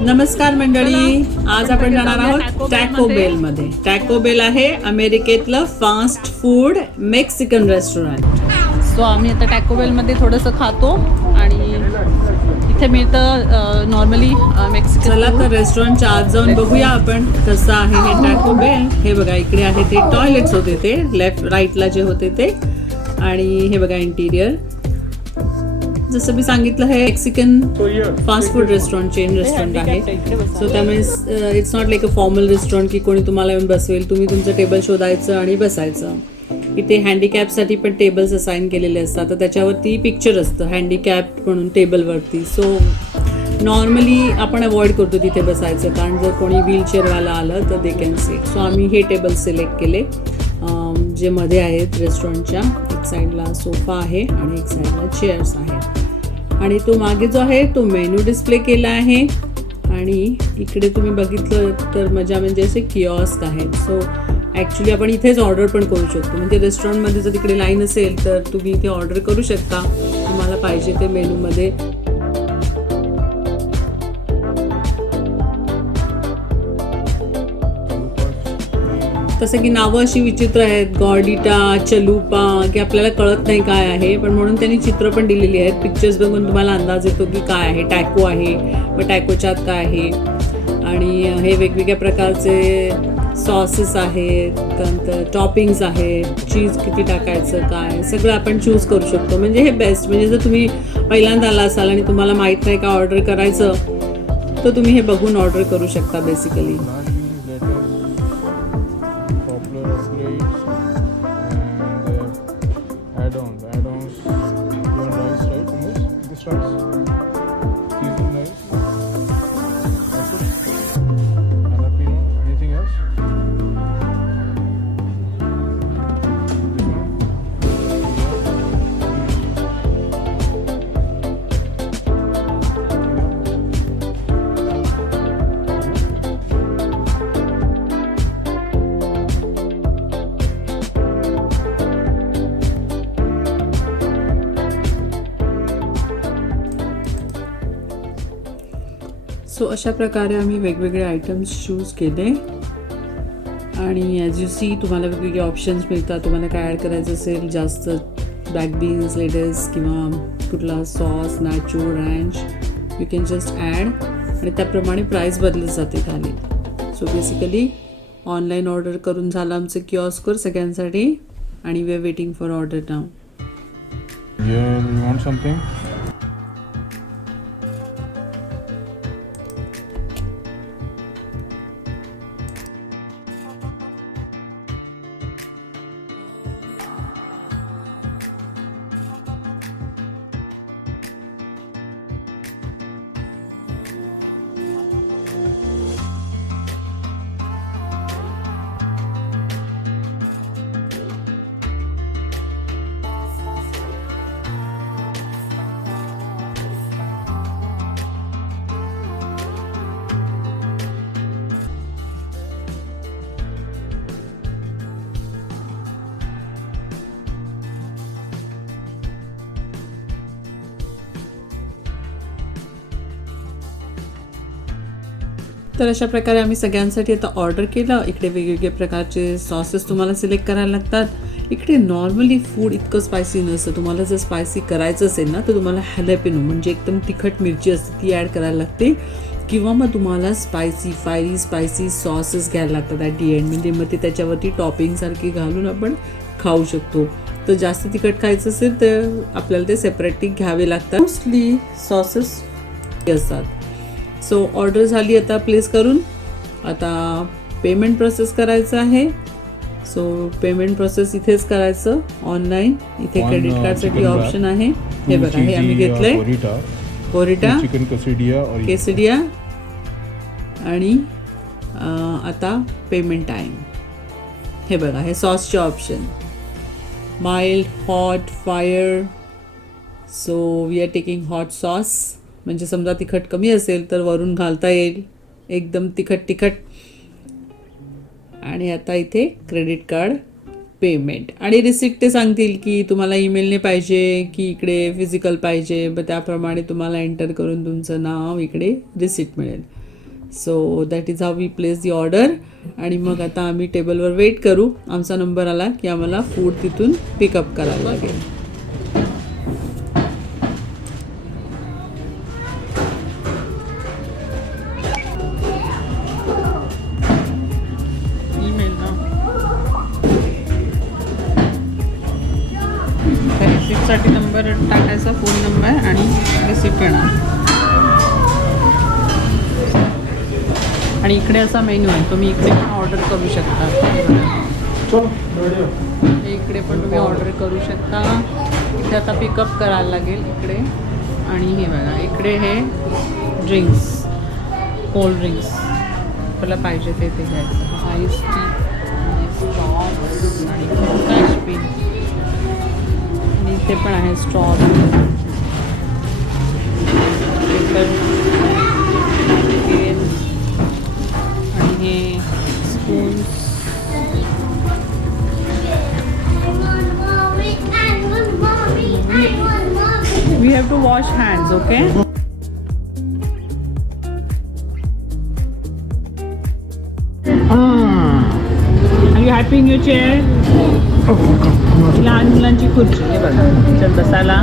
नमस्कार मंडळी, आज आपण जाणार आहोत टॅको बेल मध्ये. टॅको बेल आहे अमेरिकेतलं fast food Mexican restaurant. So आम्ही आता टॅको बेल मध्ये थोडंसं खातो आणि इथे मिळतं नॉर्मली मेक्सिकन. चला तर रेस्टॉरंटच्या आत जाऊन बघूया आपण कसं आहे हे टॅको बेल. हे बघा इकडे आहे ते टॉयलेट्स होते ते लेफ्ट राईटला जे होते ते, आणि हे बघा इंटिरियर. जसं मी सांगितलं हे Mexican fast food restaurant chain restaurant आहे. सो त्यामुळे it's not like a formal restaurant की कोणी तुम्हाला येऊन बसवेल. तुम्ही तुमचं टेबल शोधायचं आणि बसायचं. इथे हँडिकॅपसाठी पण टेबल्स असाइन केलेले असतात, तर त्याच्यावरती पिक्चर असतं हँडिकॅप म्हणून टेबलवरती. सो नॉर्मली आपण अवॉइड करतो तिथे बसायचं, कारण जर कोणी व्हीलचेअरवाला आलं तर दे कॅन सिट. सो आम्ही हे टेबल सिलेक्ट केले जे मध्ये आहेत रेस्टॉरंटच्या. एक साईडला सोफा आहे आणि एक साईडला चेअर्स आहेत. आणि तो मागे जो आहे तो मेनू डिस्प्ले केला आहे. आणि इकडे तुम्ही बघितलं तर मजा म्हणजे असे किऑस्क आहेत. सो ॲक्च्युली आपण इथेच ऑर्डर पण करू शकतो. म्हणजे रेस्टॉरंटमध्ये जर तिकडे लाईन असेल तर तुम्ही इथे ऑर्डर करू शकता तुम्हाला पाहिजे ते मेनूमध्ये. तसं की नावं अशी विचित्र आहेत, गॉर्डिटा, चलुपा, की आपल्याला कळत नाही काय आहे. पण म्हणून त्यांनी चित्र पण दिलेली आहेत. पिक्चर्स बघून तुम्हाला अंदाज येतो की काय आहे. टॅको आहे, मग टॅकोच्यात काय आहे. आणि हे वेगवेगळ्या प्रकारचे सॉसेस आहेत, नंतर टॉपिंग्स आहेत, चीज किती टाकायचं काय सगळं आपण चूज करू शकतो. म्हणजे हे बेस्ट. म्हणजे जर तुम्ही पहिल्यांदा आला असाल आणि तुम्हाला माहीत नाही का ऑर्डर करायचं, तर तुम्ही हे बघून ऑर्डर करू शकता बेसिकली. सो अशा प्रकारे आम्ही वेगवेगळे आयटम्स चूज केले. आणि ॲज यू सी तुम्हाला वेगवेगळे ऑप्शन्स मिळतात. तुम्हाला काय ॲड करायचं असेल, जास्त ब्लॅक बीन्स, लेटस किंवा कुठला sauce, nacho, ranch, you can just add. आणि त्याप्रमाणे प्राईस बदलत जाते खाली. सो बेसिकली ऑनलाईन ऑर्डर करून झालं आमचं किऑस्कवर सगळ्यांसाठी. आणि we are waiting for order नाव. You want something? तर अशा प्रकारे आम्ही सगळ्यांसाठी आता ऑर्डर केलं. इकडे वेगवेगळे प्रकारचे सॉसेस तुम्हाला सिलेक्ट करायला लागतात. इकडे नॉर्मली फूड इतकं स्पायसी नसतं. तुम्हाला जर स्पायसी करायचं असेल ना, तर तुम्हाला हॅलेपिनो म्हणजे एकदम तिखट मिरची असते ती ॲड करायला लागते. किंवा मग तुम्हाला फायरी स्पायसी सॉसेस घ्यायला लागतात ॲट दी एंड. म्हणजे मग ते त्याच्यावरती टॉपिंगसारखी घालून आपण खाऊ शकतो. तर जास्त तिखट खायचं असेल तर आपल्याला ते सेपरेटली घ्यावे लागतात. मोस्टली सॉसेस असतात. सो ऑर्डर झाली आता प्लेस करून. आता पेमेंट प्रोसेस करायचं आहे. सो पेमेंट प्रोसेस इथेच करायचं ऑनलाईन. इथे क्रेडिट कार्डसाठी ऑप्शन आहे. हे बघा, हे आम्ही घेतलंय कोरिटा चिकन केसडिया. आणि आता पेमेंट टाईम. हे बघा, हे सॉसचे option mild, hot, fire. So we are taking hot sauce. म्हणजे समजा तिखट कमी असेल तर वरून घालता येईल एकदम तिखट. आणि आता इथे क्रेडिट कार्ड पेमेंट आणि रिसिप्ट ते सांगतील की तुम्हाला ईमेलने पाहिजे की इकडे फिजिकल पाहिजे. त्याप्रमाणे तुम्हाला एंटर करून तुमचं नाव इकडे रिसिप्ट मिळेल. So that is how we place the order. आणि मग आता आम्ही टेबलवर वेट करू. आमचा नंबर आला की आम्हाला फूड तिथून पिकअप करायला लागेल. रिसिप्टसाठी नंबर टाकायचा, फोन नंबर आणि रिसिप्ट येणार. आणि इकडे असा मेन्यू आहे, तुम्ही इकडे पण ऑर्डर करू शकता. इकडे पण तुम्ही ऑर्डर करू शकता. इथे आता पिकअप करायला लागेल इकडे. आणि हे बघा इकडे हे ड्रिंक्स, कोल्ड ड्रिंक्स आपल्याला पाहिजे ते घ्यायचं. आईस टी, आणि कॅश पिन, आणि इथे पण आहे स्ट्रॉ, आणि हे spoons. We have to wash hands, okay? Are you happy in your chair? लहान मुलांची खुर्ची आहे बघा, त्याच्यात बसायला.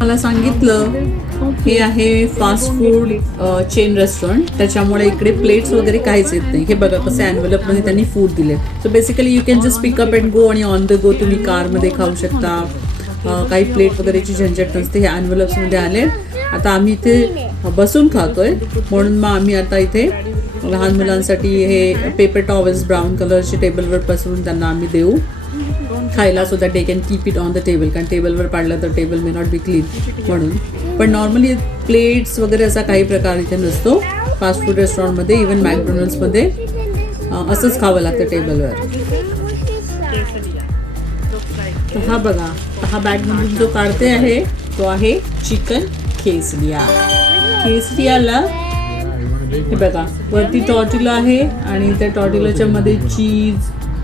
मला सांगितलं हे आहे फास्ट फूड चेन रेस्टॉरंट, त्याच्यामुळे इकडे प्लेट्स वगैरे काहीच येत नाही. हे बघा कसं एनव्हलप मध्ये त्यांनी फूड दिले. So basically you can just pick up and go, आणि ऑन द गो तुम्ही कारमध्ये खाऊ शकता. काही प्लेट वगैरेची झंझट नसते. हे एनव्हलप्स मध्ये आले. आता आम्ही इथे बसून खातोय, म्हणून मग आम्ही आता इथे लहान मुलांसाठी हे पेपर टॉवेल्स ब्राऊन कलरचे टेबलवर पसरून त्यांना आम्ही देऊ खायला, so that they can keep it on the table. कारण टेबलवर पाडलं तर table may not be clean म्हणून. पण नॉर्मली प्लेट्स वगैरे असा काही प्रकार इथे नसतो फास्ट फूड रेस्टॉरंटमध्ये. इवन मॅकडोनल्ड्समध्ये असंच खावं लागतं टेबलवर. तर हा बघा, हा बॅगमधून जो काढते आहे तो आहे चिकन केसरिया. केसरियाला हे बघा वरती टॉर्टिला आहे, आणि त्या टॉर्टिलाच्या मध्ये चीज,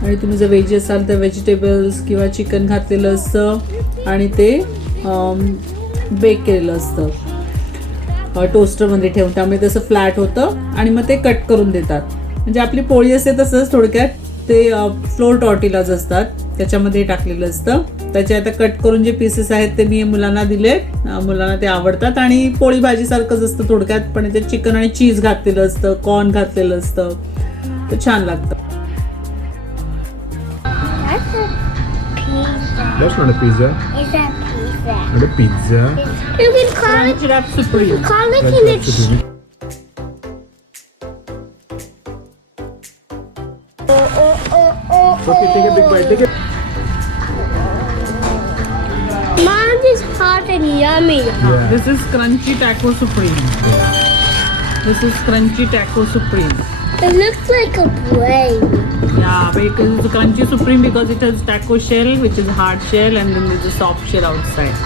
आणि तुम्ही जर व्हेज असाल तर व्हेजिटेबल्स किंवा चिकन घातलेलं असतं, आणि ते बेक केलेलं असतं टोस्टरमध्ये ठेवून. त्यामुळे तसं फ्लॅट होतं, आणि मग ते कट करून देतात. म्हणजे आपली पोळी असते तसंच थोडक्यात. ते फ्लोर टॉर्टिलाज असतात, त्याच्यामध्ये टाकलेलं असतं. त्याचे आता कट करून जे पीसेस आहेत ते मी मुलांना दिले. मुलांना ते आवडतात, आणि पोळी भाजीसारखंच असतं थोडक्यात, पण त्याच्यात चिकन आणि चीज घातलेलं असतं, कॉर्न घातलेलं असतं. तर छान लागतं. That's not a pizza. Is that pizza? Not a pizza. You can call it. Crunchwrap Supreme. Call it That's in not its. Supreme. Okay, take a big bite. Take it. Mine is hot and yummy. Yeah. This is Crunchy Taco Supreme. This is Crunchy Taco Supreme. It looks like a brain. Yeah, because it's a Crunchy Supreme because it has taco shell, which is hard shell, and then there's a soft shell outside.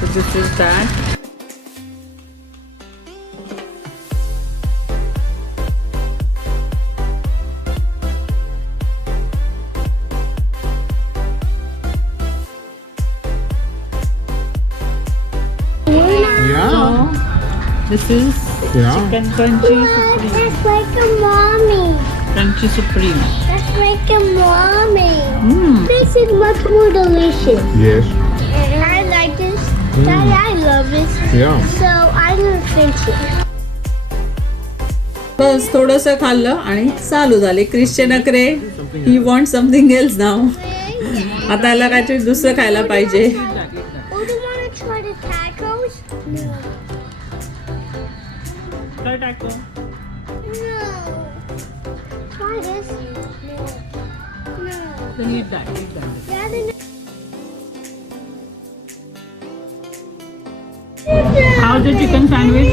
So this is that. Yeah. This is Yeah. Chicken Crunchy Supreme. That's like a mommy. Crunchy Supreme. That's like a mommy. Mm. This is much more delicious. Yes. I like this. Daddy, I love this. Yeah. So I'm gonna finish it. बस थोडंसं खाल्लं आणि चालू झाले क्रिश्चे नखरे. ही want something else नाव. आता याला काहीतरी दुसरं खायला पाहिजे. Oh, do you want to try the tacos? No. टाको. No. Try this. No. Then eat that. Daddy, How's your chicken sandwich?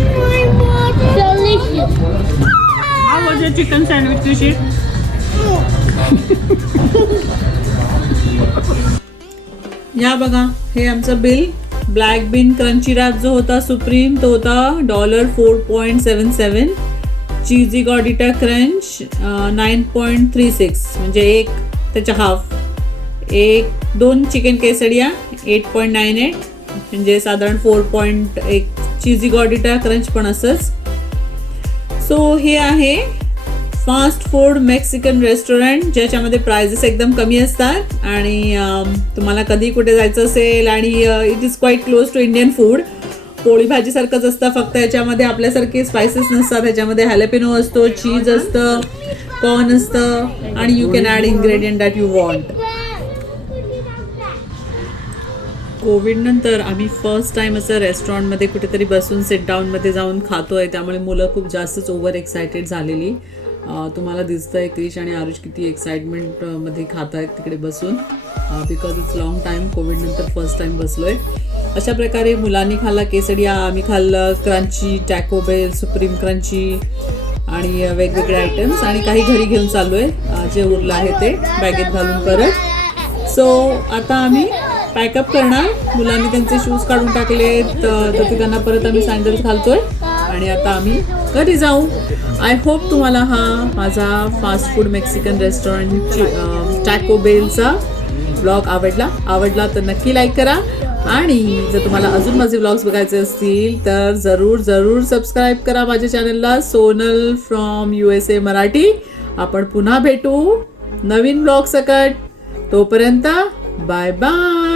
delicious. How was your chicken sandwich, Rishi? या बघा हे आमचं bill. Black bean crunchy wrap जो होता supreme तो होता $4.77. चीजी गॉडिटा crunch 9.36 म्हणजे त्याच्या हाफ. 2 चिकन केसडिया 8.98. म्हणजे साधारण 4.1 चीझी गॉर्डिटा क्रंच पण असंच. सो हे आहे फास्ट फूड मेक्सिकन रेस्टॉरंट, ज्याच्यामध्ये प्राइजेस एकदम कमी असतात आणि तुम्हाला कधी कुठे जायचं असेल आणि it is quite close to Indian food. पोळी भाजीसारखंच असतं, फक्त याच्यामध्ये आपल्यासारखे स्पायसेस नसतात. ह्याच्यामध्ये हॅलेपिनो असतो, चीज असतं, कॉर्न असतं आणि you can add ingredient that you want. Covid नंतर आम्ही फर्स्ट टाइम असं रेस्टॉरंटमध्ये कुठेतरी बसून सिट डाऊनमध्ये जाऊन खातोय, त्यामुळे मुलं खूप जास्तच ओव्हर एक्सायटेड झालेली. तुम्हाला दिसतंय क्रिश आणि आरुष किती एक्साइटमेंटमध्ये खात आहेत तिकडे बसून, because it's long time. Covid नंतर फर्स्ट टाइम बसलोय. अशा प्रकारे मुलांनी खाल्ला केसडिया, आम्ही खाल्लं crunchy, Taco Bell, supreme crunchy आणि वेगवेगळे आयटम्स, आणि काही घरी घेऊन चाललो आहे. जे उरलं आहे ते बॅगेत घालून परत. सो आता आम्ही पॅकअप करणार. मुलांनी त्यांचे शूज काढून टाकले, तर ते त्यांना परत आम्ही सँडल्स घालतोय आणि आता आम्ही घरी जाऊ. आय होप तुम्हाला हा माझा fast food Mexican restaurant taco बेलचा ब्लॉग आवडला तर नक्की लाईक करा. आणि जर तुम्हाला अजून माझे ब्लॉग्स बघायचे असतील तर जरूर सबस्क्राईब करा माझ्या चॅनलला, सोनल फ्रॉम USA मराठी. आपण पुन्हा भेटू नवीन ब्लॉग सकट. तोपर्यंत बाय बाय.